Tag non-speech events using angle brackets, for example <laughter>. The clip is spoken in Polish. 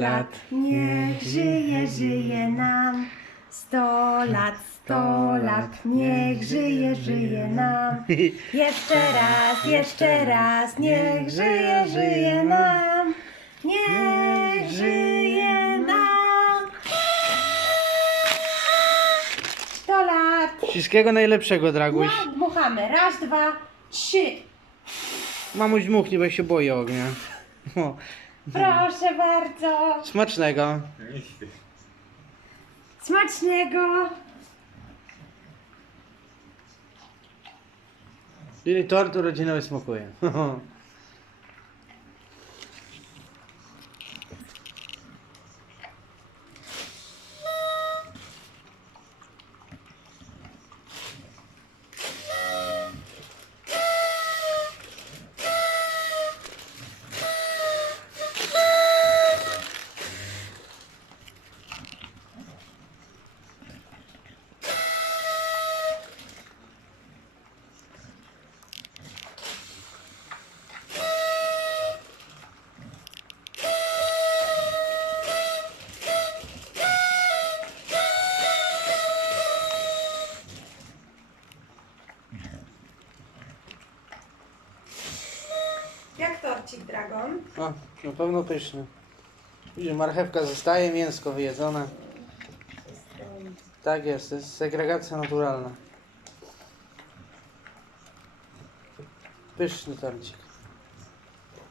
lat, niech żyje, żyje nam. Sto lat, sto lat, niech żyje, żyje nam. Jeszcze raz, jeszcze raz, niech żyje, żyje nam. Niech żyje nam. Sto lat. Wszystkiego najlepszego, Draguś. No, dmuchamy. Raz, dwa, trzy. Mamuś dmuchnij, bo ja się boję ognia. O, Proszę bardzo. smacznego. Smacznego. Czyli tort urodzinowy smakuje. <laughs> torcik, Dragon? O, na pewno pyszny. Widzisz, marchewka zostaje, mięsko wyjedzone. Tak jest, jest segregacja naturalna. Pyszny torcik.